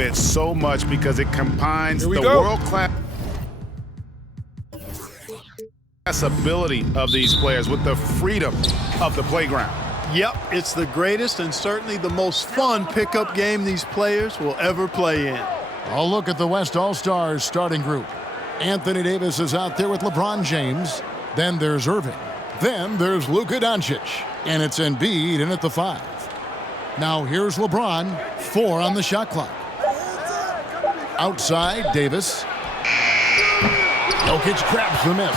it so much because it combines the world-class ability of these players with the freedom of the playground. Yep, it's the greatest and certainly the most fun pickup game these players will ever play in. I'll look at the West All-Stars starting group. Anthony Davis is out there with LeBron James. Then there's Irving. Then there's Luka Doncic. And it's Embiid in at the 5. Now here's LeBron, 4 on the shot clock. Outside, Davis. Jokic grabs the miss.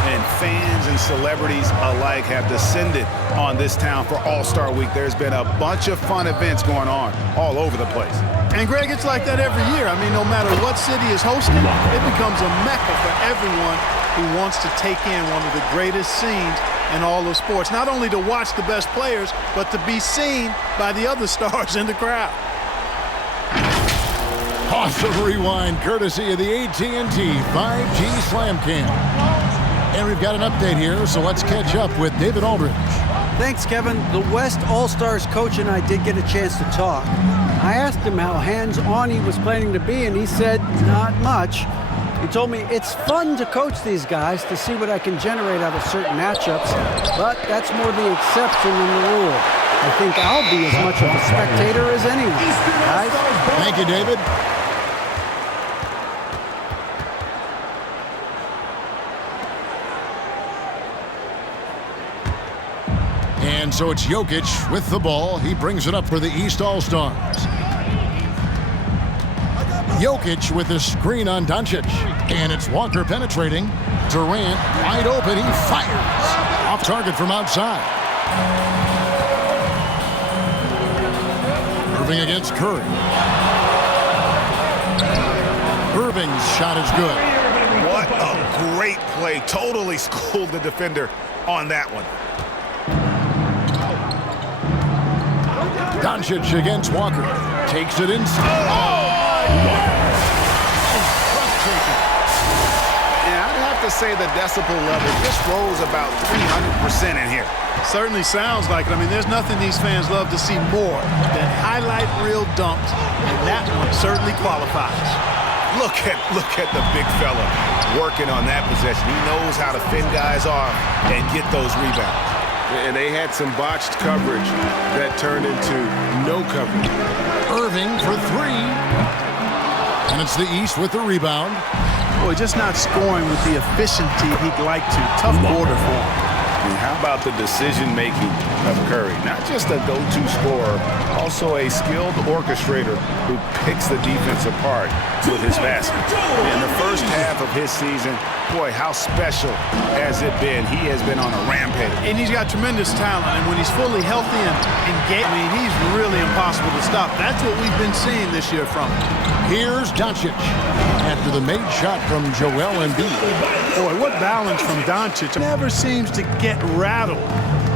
And fans and celebrities alike have descended on this town for All-Star Week. There's been a bunch of fun events going on all over the place. And, Greg, it's like that every year. I mean, no matter what city is hosting, it becomes a mecca for everyone who wants to take in one of the greatest scenes in all of sports. Not only to watch the best players, but to be seen by the other stars in the crowd. Awesome rewind, courtesy of the AT&T 5G Slam Cam. And we've got an update here, so let's catch up with David Aldridge. Thanks, Kevin. The West All-Stars coach and I did get a chance to talk. I asked him how hands-on he was planning to be, and he said not much. He told me it's fun to coach these guys to see what I can generate out of certain matchups, but that's more the exception than the rule. I think I'll be as much of a spectator as anyone. Guys? Thank you, David. And so it's Jokic with the ball. He brings it up for the East All-Stars. Jokic with the screen on Doncic. And it's Walker penetrating. Durant wide open. He fires. Off target from outside. Irving against Curry. Irving's shot is good. What a great play. Totally schooled the defender on that one. Doncic against Walker. Takes it inside. Yeah, I'd have to say the decibel level just rose about 300% in here. Certainly sounds like it. I mean, there's nothing these fans love to see more than highlight reel dunks, and that one certainly qualifies. Look at the big fella working on that possession. He knows how to fend guys off and get those rebounds. And they had some botched coverage that turned into no coverage. Irving for 3. And it's the East with the rebound. Boy, just not scoring with the efficiency he'd like to. Tough quarter for him. And how about the decision-making of Curry? Not just a go-to scorer, also a skilled orchestrator who picks the defense apart with his basket. In the first half of his season, boy, how special has it been? He has been on a rampage. And he's got tremendous talent, and when he's fully healthy and engaged, I mean, he's really impossible to stop. That's what we've been seeing this year from him. Here's Doncic after the made shot from Joel Embiid. Boy, what balance from Doncic. Never seems to get rattled,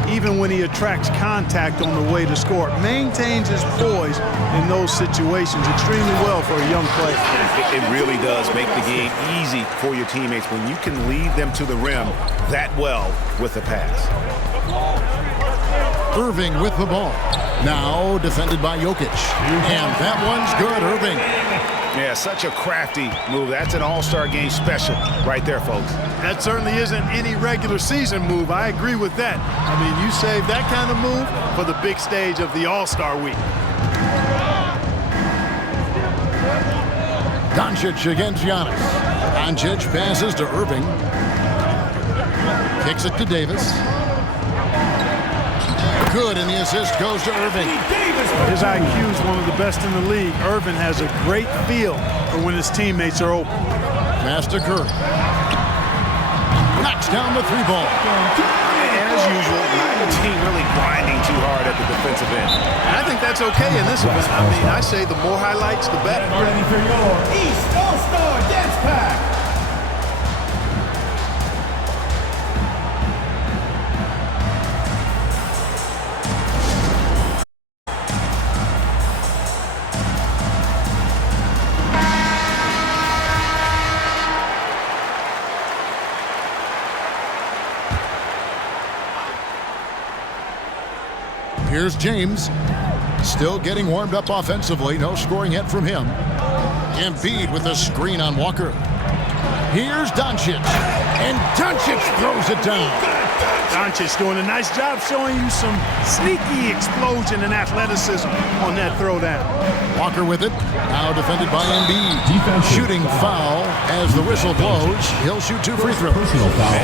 even when he attracts contact on the way to score. Maintains his poise in those situations extremely well for a young player. It really does make the game easy for your teammates when you can lead them to the rim that well with a pass. Irving with the ball. Now defended by Jokic. And that one's good, Irving. Yeah, such a crafty move. That's an all-star game special right there, folks. That certainly isn't any regular season move. I agree with that. I mean, you save that kind of move for the big stage of the All-Star Week. Doncic against Giannis. Doncic passes to Irving. Kicks it to Davis. Good, and the assist goes to Irving. His IQ is one of the best in the league. Irving has a great feel for when his teammates are open. Pass to Curry. Knocks down the 3-ball. As usual, neither team really grinding too hard at the defensive end. And I think that's okay in this event. I mean, I say the more highlights, the better. Ready for your East All-Star Dance Pack. Here's James. Still getting warmed up offensively. No scoring yet from him. Embiid with a screen on Walker. Here's Doncic. And Doncic throws it down. Doncic doing a nice job showing you some sneaky explosion and athleticism on that throwdown. Walker with it. Now defended by Embiid. Shooting foul as the whistle blows. He'll shoot 2 free throws.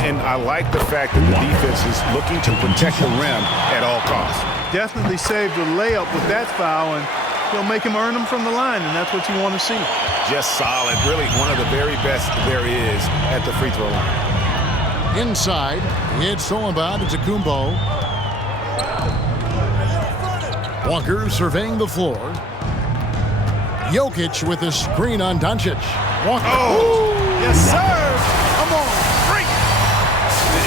And I like the fact that the defense is looking to protect the rim at all costs. Definitely saved a layup with that foul, and he'll make him earn them from the line, and that's what you want to see. Just solid. Really one of the very best there is at the free throw line. Inside, it's Solomon to Kumbo. Walker surveying the floor. Jokic with a screen on Doncic. Walker. Oh, yes, sir. Come on, break.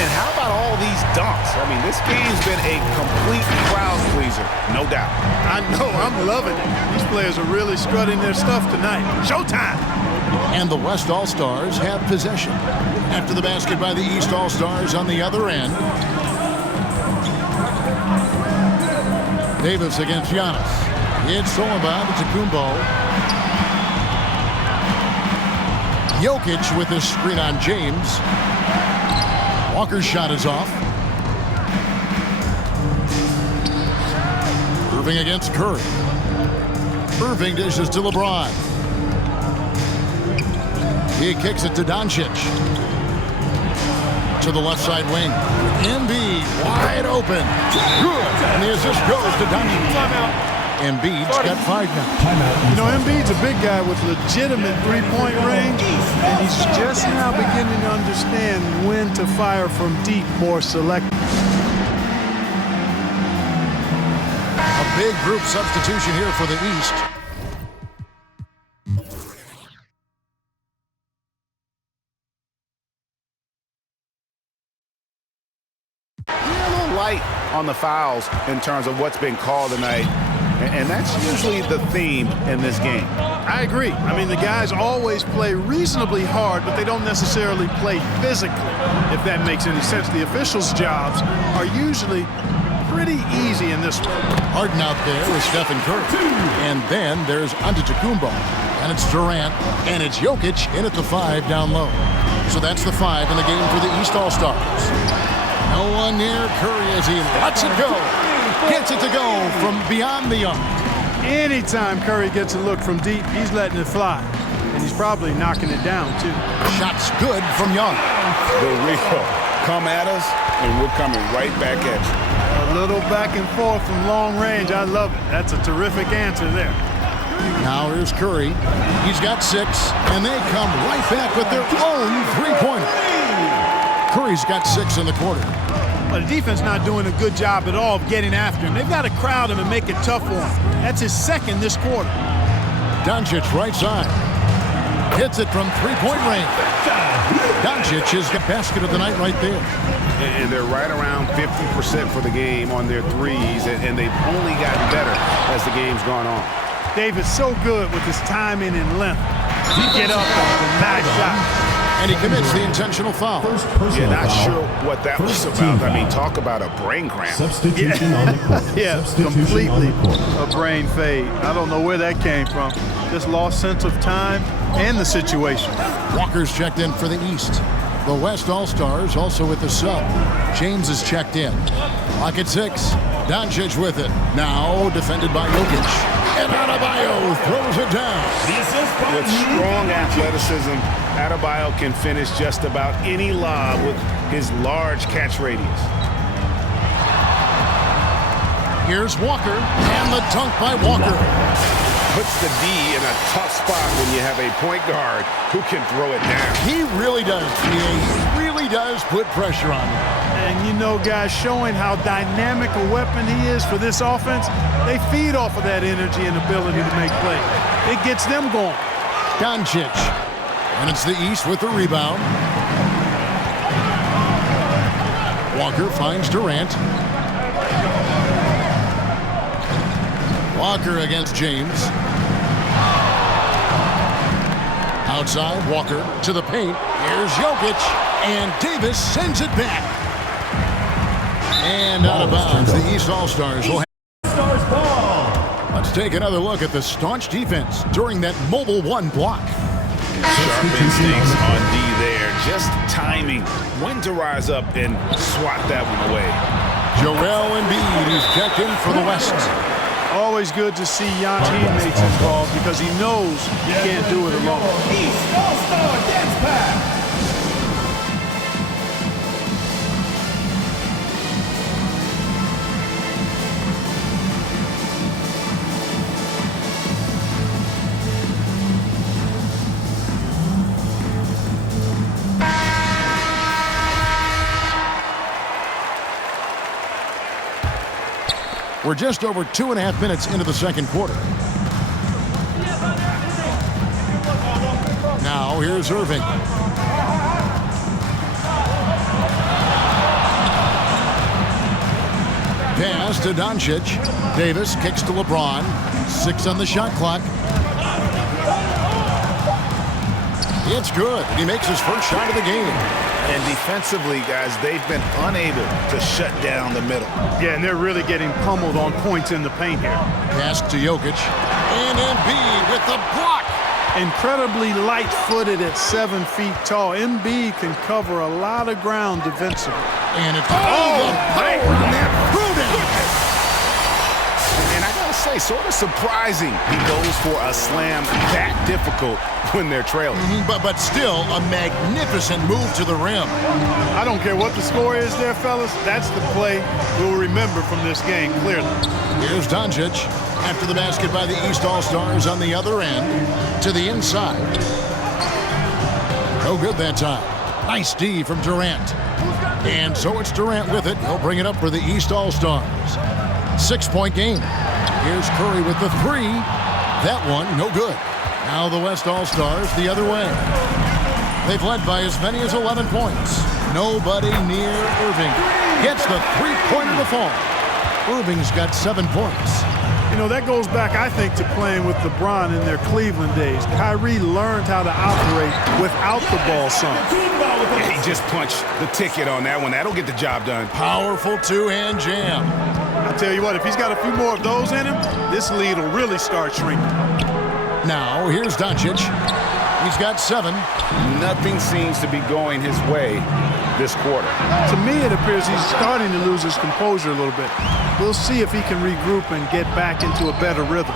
And how about all these dunks? I mean, this game's been a complete crowd pleaser, no doubt. I know, I'm loving it. These players are really strutting their stuff tonight. Showtime. And the West All-Stars have possession. After the basket by the East All-Stars on the other end. Davis against Giannis. It's Solomon to Kumbo. Jokic with a screen on James. Walker's shot is off. Irving against Curry. Irving dishes to LeBron. He kicks it to Doncic. To the left side wing. Embiid wide open. Good. And the assist goes to Doncic. Embiid's got 5 now. You know, Embiid's a big guy with legitimate three-point range, and he's just now beginning to understand when to fire from deep more selectively. A big group substitution here for the East. Light on the fouls in terms of what's been called tonight, and that's usually the theme in this game. I agree. I mean, the guys always play reasonably hard, but they don't necessarily play physically, if that makes any sense. The officials' jobs are usually pretty easy in this one. Harden out there with Stephen Curry. And then there's Antetokounmpo. And it's Durant. And it's Jokic in at the 5 down low. So that's the 5 in the game for the East All-Stars. No one near Curry as he lets it go. Gets it to go from beyond the arc. Anytime Curry gets a look from deep, he's letting it fly. And he's probably knocking it down, too. Shot's good from Young. The real come at us, and we're coming right back at you. A little back and forth from long range. I love it. That's a terrific answer there. Now here's Curry. He's got 6, and they come right back with their own three-pointer. Curry's got 6 in the quarter. But the defense not doing a good job at all of getting after him. They've got to crowd him and make it tough for him. That's his 2nd this quarter. Doncic right side. Hits it from three-point range. Doncic has got basket of the night right there. And they're right around 50% for the game on their threes, and they've only gotten better as the game's gone on. Davis so good with his timing and length. He get up with a nice shot. And he commits the intentional foul. Yeah, not sure what that was about. I mean, talk about a brain cramp. Substitution on the court. Yeah, Substitution on completely the court. a brain fade. I don't know where that came from. Just lost sense of time and the situation. Walker's checked in for the East. The West All-Stars also with the sub. James is checked in. Clock at 6. Doncic with it. Now defended by Jokic. And Adebayo throws it down. With strong athleticism, Adebayo can finish just about any lob with his large catch radius. Here's Walker, and the dunk by Walker. Puts the D in a tough spot when you have a point guard who can throw it down. He really does. He really does put pressure on him. And you know, guys, showing how dynamic a weapon he is for this offense, they feed off of that energy and ability to make plays. It gets them going. Doncic. And it's the East with the rebound. Walker finds Durant. Walker against James. Outside, Walker to the paint. Here's Jokic. And Davis sends it back. And out of bounds. The East All-Stars will have Stars ball. Let's take another look at the staunch defense during that mobile one block. Sharp instincts on D there. Just timing when to rise up and swat that one away. Joel Embiid is checked in for the West. Always good to see young teammates involved because he knows he can't do it alone. East All-Star Dance Pack. We're just over 2.5 minutes into the second quarter. Now here's Irving. Pass to Doncic. Davis kicks to LeBron. 6 on the shot clock. It's good. He makes his first shot of the game. And defensively, guys, they've been unable to shut down the middle. Yeah, and they're really getting pummeled on points in the paint here. Pass to Jokic. And Embiid with the block. Incredibly light-footed at 7 feet tall. Embiid can cover a lot of ground defensively. And it's the power on that prudent. And I gotta say, sort of surprising he goes for a slam that difficult when they're trailing. But still a magnificent move to the rim. I don't care what the score is there, fellas. That's the play we'll remember from this game, clearly. Here's Doncic after the basket by the East All-Stars on the other end to the inside. No good that time. Nice D from Durant. And so it's Durant with it. He'll bring it up for the East All-Stars. 6-point game. Here's Curry with the 3. That one, no good. Now the West All-Stars the other way. They've led by as many as 11 points. Nobody near Irving. Gets the three-pointer to fall. Irving's got 7 points. You know, that goes back, I think, to playing with LeBron in their Cleveland days. Kyrie learned how to operate without the ball some. Yeah, he just punched the ticket on that one. That'll get the job done. Powerful two-hand jam. I'll tell you what, if he's got a few more of those in him, this lead will really start shrinking. Now, here's Doncic. He's got 7. Nothing seems to be going his way this quarter. To me, it appears he's starting to lose his composure a little bit. We'll see if he can regroup and get back into a better rhythm.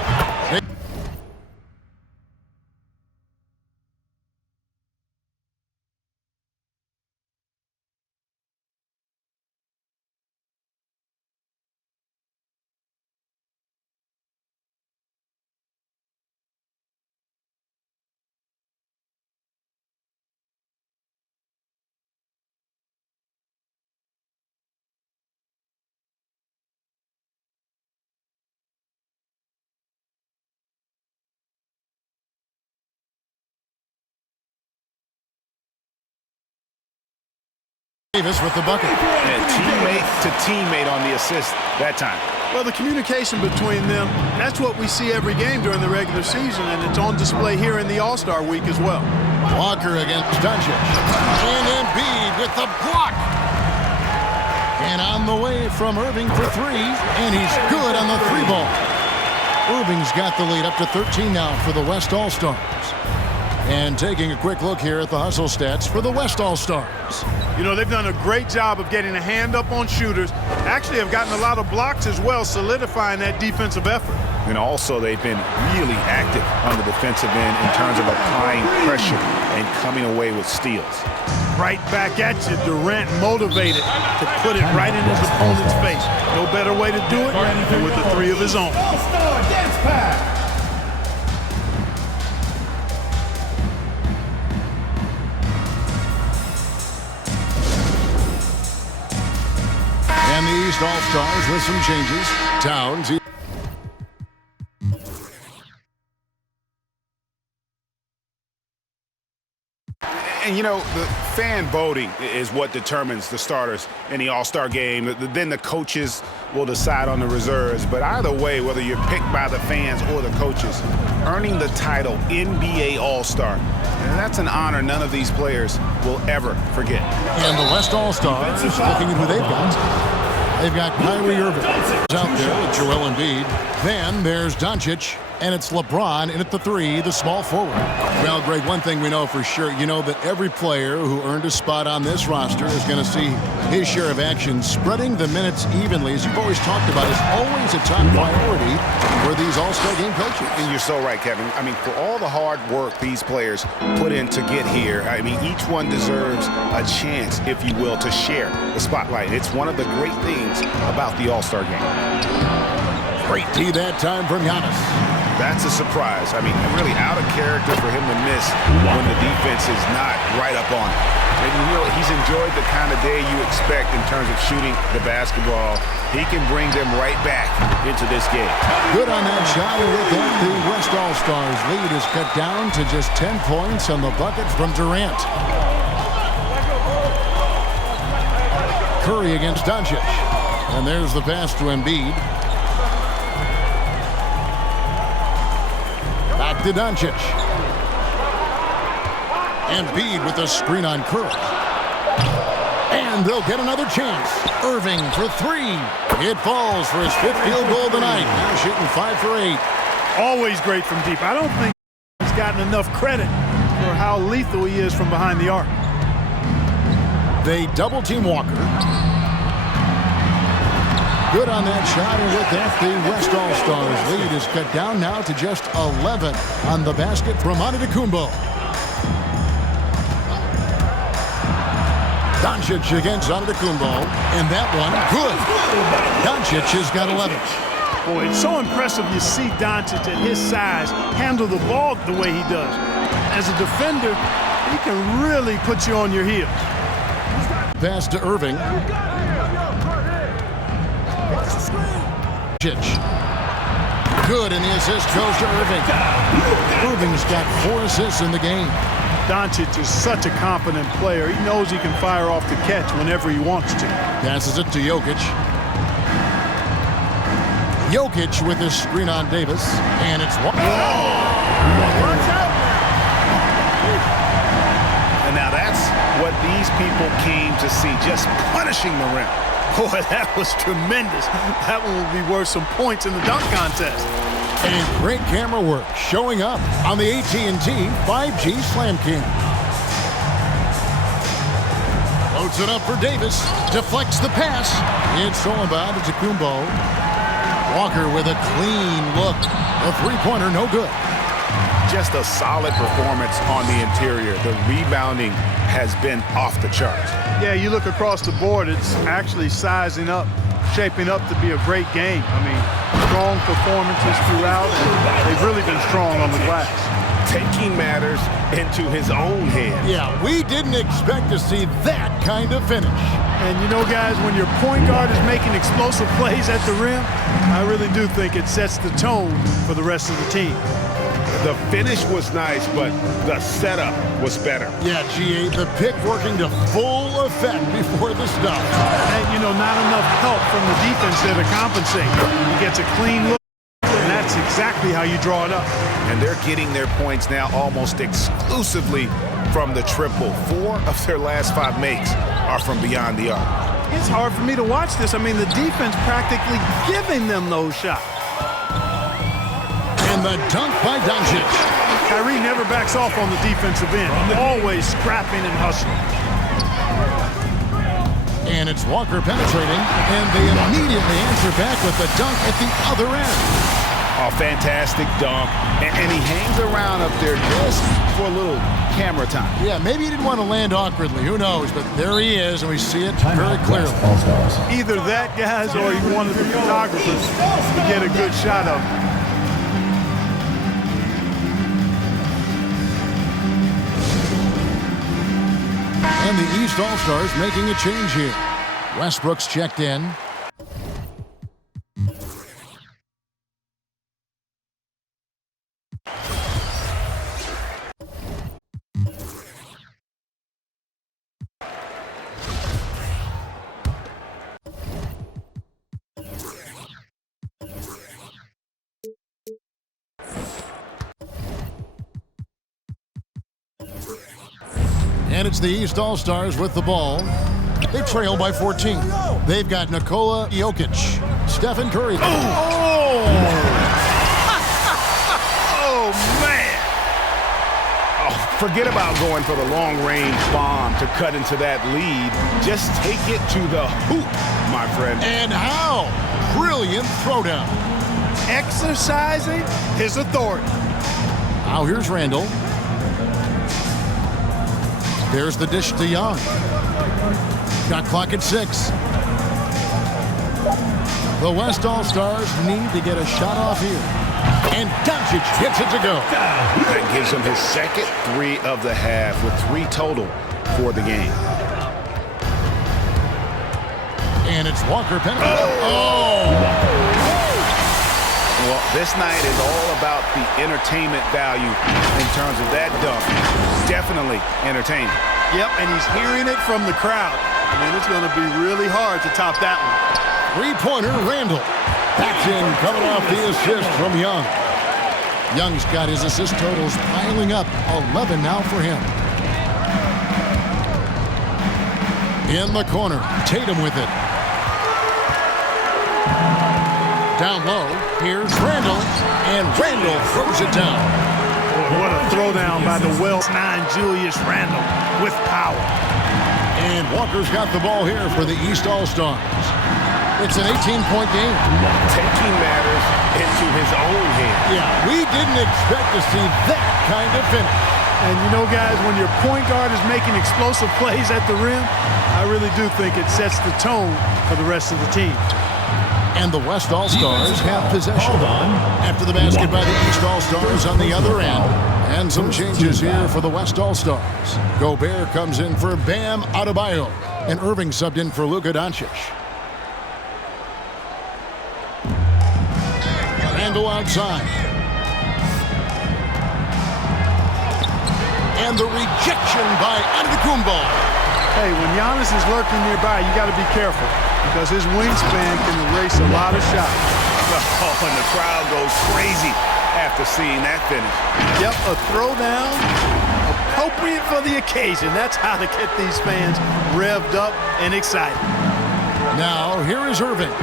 Davis with the bucket. And teammate to teammate on the assist that time. Well, the communication between them, that's what we see every game during the regular season, and it's on display here in the All-Star week as well. Walker against Doncic. And Embiid with the block. And on the way from Irving for 3, and he's good on the 3 ball. Irving's got the lead up to 13 now for the West All-Stars. And taking a quick look here at the hustle stats for the West All-Stars. You know, they've done a great job of getting a hand up on shooters. Actually have gotten a lot of blocks as well, solidifying that defensive effort. And also they've been really active on the defensive end in terms of applying pressure and coming away with steals. Right back at you, Durant motivated to put it right in his opponent's face. No better way to do it than with the 3 of his own. All-Star Dance Pack. And the East All-Stars with some changes. Towns. And, you know, the fan voting is what determines the starters in the All-Star game. Then the coaches will decide on the reserves. But either way, whether you're picked by the fans or the coaches, earning the title NBA All-Star, and that's an honor none of these players will ever forget. And the West All-Stars looking at who they've got. They've got Kyrie Irving out there with Joel Embiid. Then there's Doncic, and it's LeBron in at the 3, the small forward. Well, Greg, one thing we know for sure, you know that every player who earned a spot on this roster is going to see his share of action. Spreading the minutes evenly, as you've always talked about, is always a top priority for these All-Star game coaches. And you're so right, Kevin. I mean, for all the hard work these players put in to get here, I mean, each one deserves a chance, if you will, to share the spotlight. It's one of the great things about the All-Star game. Great D that time from Giannis. That's a surprise. I mean, really out of character for him to miss when the defense is not right up on him. And you know, he's enjoyed the kind of day you expect in terms of shooting the basketball. He can bring them right back into this game. Good on that shot, and with that, the West All-Stars lead is cut down to just 10 points on the bucket from Durant. Curry against Doncic. And there's the pass to Embiid. Back to Doncic. Embiid with the screen on Curry. And they'll get another chance. Irving for 3. It falls for his 5th field goal of the night. Now shooting 5 for 8. Always great from deep. I don't think he's gotten enough credit for how lethal he is from behind the arc. They double-team Walker. Good on that shot, and with that, the West All-Stars lead is cut down now to just 11 on the basket from Antetokounmpo. Doncic against Antetokounmpo, and that one, good. Doncic has got 11. Boy, it's so impressive you see Doncic at his size handle the ball the way he does. As a defender, he can really put you on your heels. Pass to Irving. Good, and the assist goes to Irving. Irving's got 4 assists in the game. Doncic is such a confident player. He knows he can fire off the catch whenever he wants to. Passes it to Jokic. Jokic with his screen on Davis, and it's one. Watch out! And now that's what these people came to see, just punishing the rim. Boy, that was tremendous. That one will be worth some points in the dunk contest. And great camera work showing up on the AT&T 5G Slam King. Loads it up for Davis. Deflects the pass. It's stolen by Antetokounmpo. Walker with a clean look. A three-pointer, no good. Just a solid performance on the interior. The rebounding has been off the charts. Yeah, you look across the board, it's actually sizing up, shaping up to be a great game. I mean, strong performances throughout, and they've really been strong on the glass. Taking matters into his own hands. Yeah, we didn't expect to see that kind of finish. And you know, guys, when your point guard is making explosive plays at the rim, I really do think it sets the tone for the rest of the team. The finish was nice, but the setup was better. Yeah, GA, the pick working to full effect before the stop. And, you know, not enough help from the defense there to compensate. He gets a clean look, and that's exactly how you draw it up. And they're getting their points now almost exclusively from the triple. 4 of their last 5 makes are from beyond the arc. It's hard for me to watch this. I mean, the defense practically giving them those shots. And the dunk by Doncic. Kyrie never backs off on the defensive end. Always scrapping and hustling. And it's Walker penetrating, and they immediately answer back with the dunk at the other end. A fantastic dunk, and he hangs around up there just for a little camera time. Yeah, maybe he didn't want to land awkwardly. Who knows? But there he is, and we see it very clearly. Either that, guys, or he wanted the photographers to get a good shot of him. And the East All-Stars making a change here. Westbrook's checked in. And it's the East All-Stars with the ball. They trail by 14. They've got Nikola Jokic, Stephen Curry. Oh, man. Oh, forget about going for the long-range bomb to cut into that lead. Just take it to the hoop, my friend. And how? Brilliant throwdown. Exercising his authority. Now here's Randall. There's the dish to Young. Shot clock at 6. The West All-Stars need to get a shot off here. And Doncic gets it to go. That gives him his second 3 of the half with 3 total for the game. And it's Walker penetrating. Oh! Well, this night is all about the entertainment value in terms of that dunk. Definitely entertaining. Yep, and he's hearing it from the crowd. I mean, it's going to be really hard to top that one. Three-pointer, Randall. That's in, coming off the assist from Young. Young's got his assist totals piling up. 11 now for him. In the corner, Tatum with it. Down low, here's Randall, and Randall throws it down. What a throwdown by the Wells 9 Julius Randle with power. And Walker's got the ball here for the East All-Stars. It's an 18-point game. Taking matters into his own hands. Yeah, we didn't expect to see that kind of finish. And you know, guys, when your point guard is making explosive plays at the rim, I really do think it sets the tone for the rest of the team. And the West All-Stars have possession. After the basket by the East All-Stars on the other end. And some changes here for the West All-Stars. Gobert comes in for Bam Adebayo. And Irving subbed in for Luka Doncic. Randall outside. And the rejection by Antetokounmpo. Hey, when Giannis is lurking nearby, you got to be careful because his wingspan can erase a lot of shots. Oh, and the crowd goes crazy after seeing that finish. Yep, a throwdown appropriate for the occasion. That's how to get these fans revved up and excited. Now, here is Irving.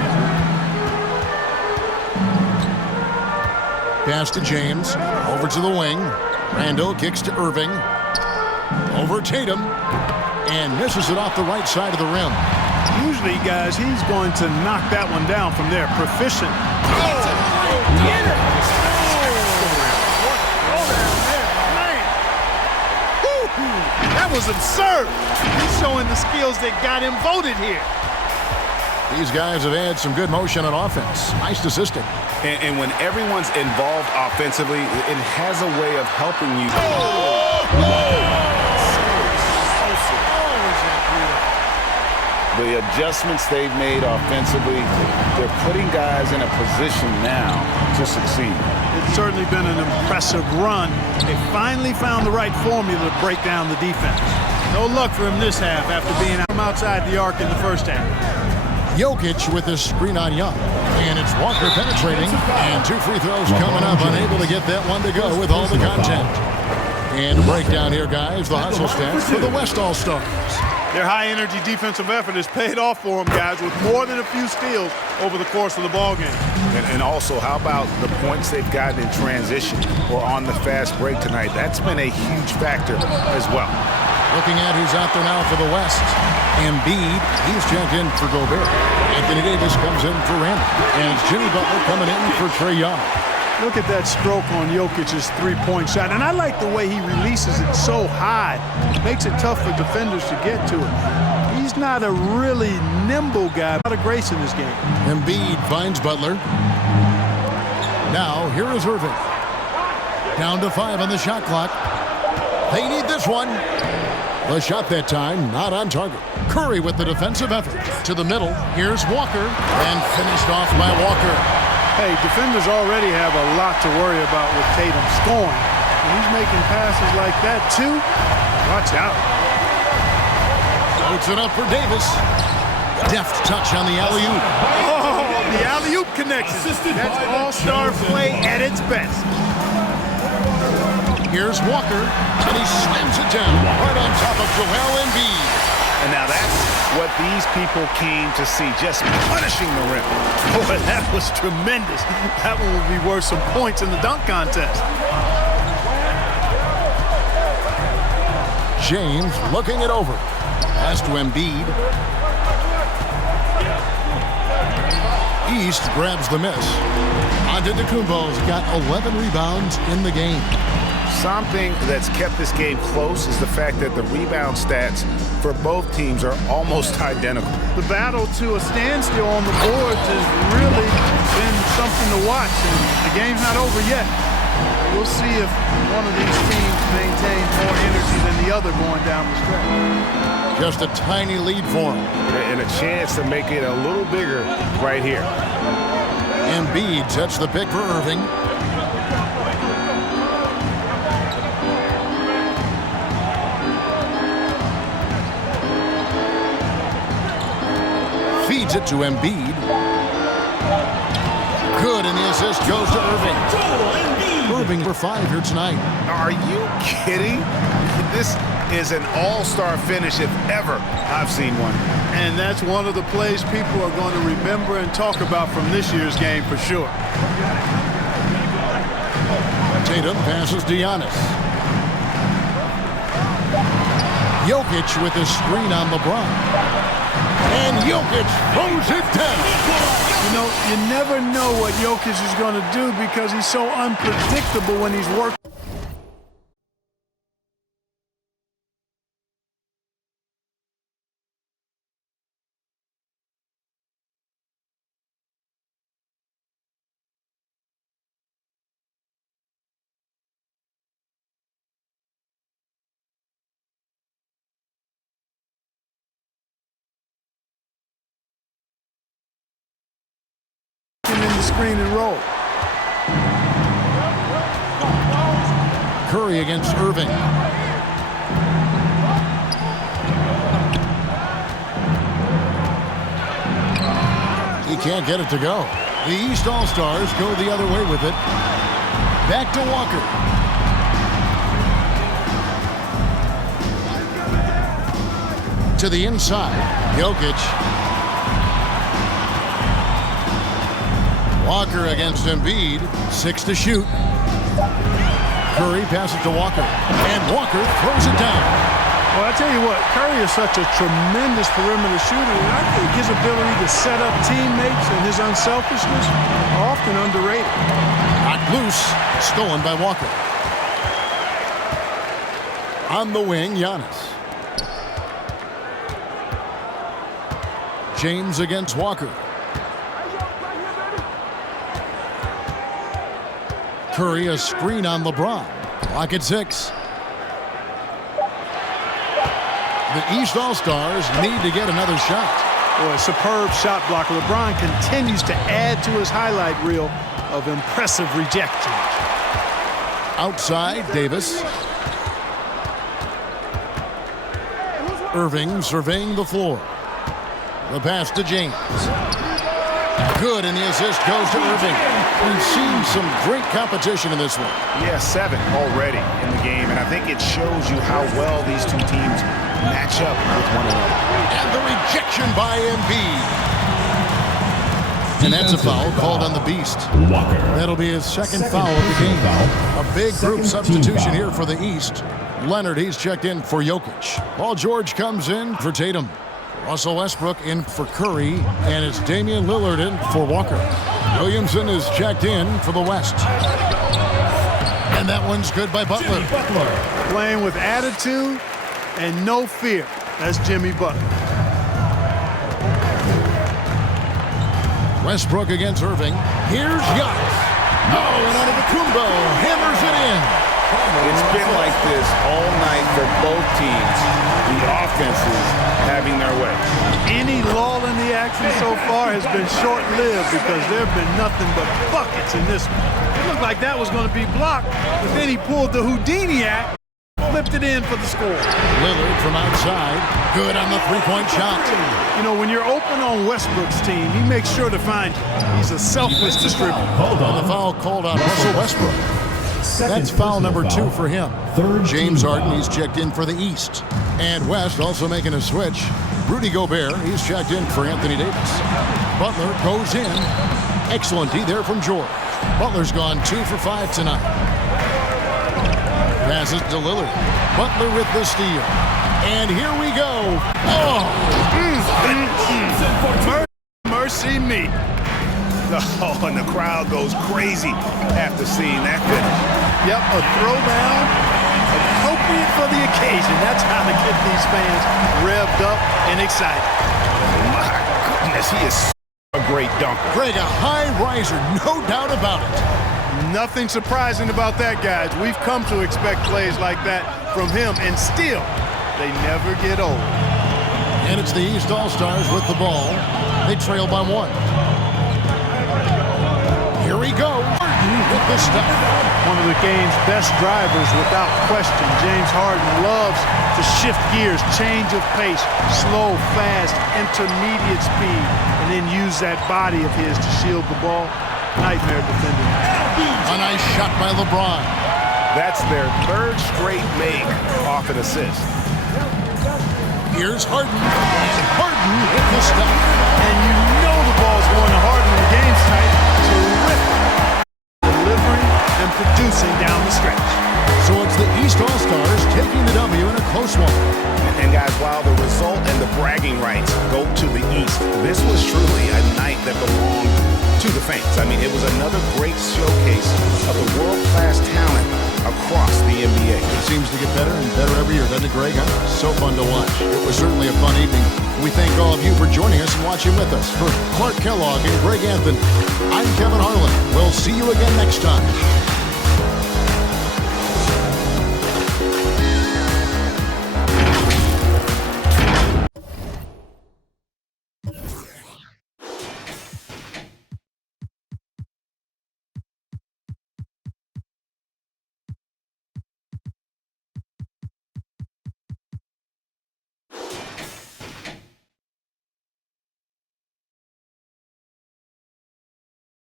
Pass to James. Over to the wing. Randall kicks to Irving. Over Tatum. And misses it off the right side of the rim. Usually, guys, he's going to knock that one down from there. Proficient. Get it! That was absurd. He's showing the skills that got him voted here. These guys have had some good motion on offense. Nice assisting. And when everyone's involved offensively, it has a way of helping you. The adjustments they've made offensively, they're putting guys in a position now to succeed. It's certainly been an impressive run. They finally found the right formula to break down the defense. No luck for him this half after being outside the arc in the first half. Jokic with a screen on Young. And it's Walker penetrating. And 2 free throws coming up. Unable to get that one to go with all the contact. And a breakdown here, guys. The hustle stats for the West All-Stars. Their high-energy defensive effort has paid off for them, guys, with more than a few steals over the course of the ballgame. And also, how about the points they've gotten in transition or on the fast break tonight? That's been a huge factor as well. Looking at who's out there now for the West. Embiid, he's checked in for Gobert. Anthony Davis comes in for Randall. And it's Jimmy Butler coming in for Trae Young. Look at that stroke on Jokic's three-point shot. And I like the way he releases it so high. Makes it tough for defenders to get to it. He's not a really nimble guy. A lot of grace in this game. Embiid finds Butler. Now, here is Irving. Down to 5 on the shot clock. They need this one. The shot that time, not on target. Curry with the defensive effort. To the middle, here's Walker. And finished off by Walker. Hey, defenders already have a lot to worry about with Tatum scoring. And he's making passes like that, too. Watch out. Floats it up for Davis. Deft touch on the alley-oop. Oh, the alley-oop connection. That's all-star play at its best. Here's Walker, and he slams it down right on top of Joel Embiid. And now that's what these people came to see, just punishing the rim. Boy, that was tremendous. That one would be worth some points in the dunk contest. James looking it over. Pass to Embiid. East grabs the miss. Antetokounmpo's got 11 rebounds in the game. Something that's kept this game close is the fact that the rebound stats for both teams are almost identical. The battle to a standstill on the boards has really been something to watch, and the game's not over yet. We'll see if one of these teams maintains more energy than the other going down the stretch. Just a tiny lead for him. And a chance to make it a little bigger right here. Embiid sets the pick for Irving. Feeds it to Embiid. Good, and the assist goes to Irving. Irving for 5 here tonight. Are you kidding? This is an all-star finish if ever I've seen one. And that's one of the plays people are going to remember and talk about from this year's game for sure. Tatum passes to Giannis. Jokic with a screen on LeBron. And Jokic throws it down. You know, you never know what Jokic is going to do because he's so unpredictable when he's working. In the screen and roll. Curry against Irving. He can't get it to go. The East All-Stars go the other way with it. Back to Walker. To the inside. Jokic. Walker against Embiid. 6 to shoot. Curry passes to Walker. And Walker throws it down. Well, I tell you what, Curry is such a tremendous perimeter shooter, and I think his ability to set up teammates and his unselfishness are often underrated. Not loose. Stolen by Walker. On the wing, Giannis. James against Walker. Curry a screen on LeBron. Clock at 6. The East All-Stars need to get another shot. Boy, a superb shot blocker. LeBron continues to add to his highlight reel of impressive rejections. Outside, Davis. Irving surveying the floor. The pass to James. Good, and the assist goes to Irving. We've seen some great competition in this one. Yeah, 7 already in the game, and I think it shows you how well these two teams match up with one another. And the rejection by Embiid. And that's a foul called on the Beast. Walker. That'll be his second foul of the game. A big group substitution here for the East. Leonard, he's checked in for Jokic. Paul George comes in for Tatum. Russell Westbrook in for Curry, and it's Damian Lillard in for Walker. Williamson is checked in for the West. And that one's good by Butler. Playing with attitude and no fear. That's Jimmy Butler. Westbrook against Irving. Here's Giannis. Oh, and Antetokounmpo hammers it in. It's been like this all night for both teams. The offenses having their way. Any lull in the action so far has been short-lived because there have been nothing but buckets in this one. It looked like that was going to be blocked, but then he pulled the Houdini act, flipped it in for the score. Lillard from outside. Good on the three-point shot. You know, when you're open on Westbrook's team, he makes sure to find you. He's a selfless distributor. And the foul called on Russell Westbrook. That's foul number 2 for him. James Harden, he's checked in for the East. And West also making a switch. Rudy Gobert, he's checked in for Anthony Davis. Butler goes in. Excellent D there from George. Butler's gone 2 for 5 tonight. Passes to Lillard. Butler with the steal. And here we go. Oh! Mercy me. Oh, and the crowd goes crazy after seeing that finish. Yep, a throwdown, appropriate for the occasion. That's how to get these fans revved up and excited. My goodness, he is a great dunker. Greg, a high riser, no doubt about it. Nothing surprising about that, guys. We've come to expect plays like that from him, and still, they never get old. And it's the East All-Stars with the ball. They trail by 1. Here we go. Harden with the stop. One of the game's best drivers without question. James Harden loves to shift gears, change of pace, slow, fast, intermediate speed, and then use that body of his to shield the ball. Nightmare defending. A nice shot by LeBron. That's their 3rd straight make off an assist. Here's Harden. And Harden with the stop. And you know the ball's going to Harden when the game's tight. Terrific. Delivering and producing down the stretch. So it's the East All-Stars taking the W in a close one. And guys, while the result and the bragging rights go to the East, this was truly a night that belonged to the fans. I mean, it was another great showcase of the world-class talent across the NBA. It seems to get better and better every year, doesn't it, Greg? So fun to watch. It was certainly a fun evening. We thank all of you for joining us and watching with us. For Clark Kellogg and Greg Anthony, I'm Kevin Harlan. We'll see you again next time.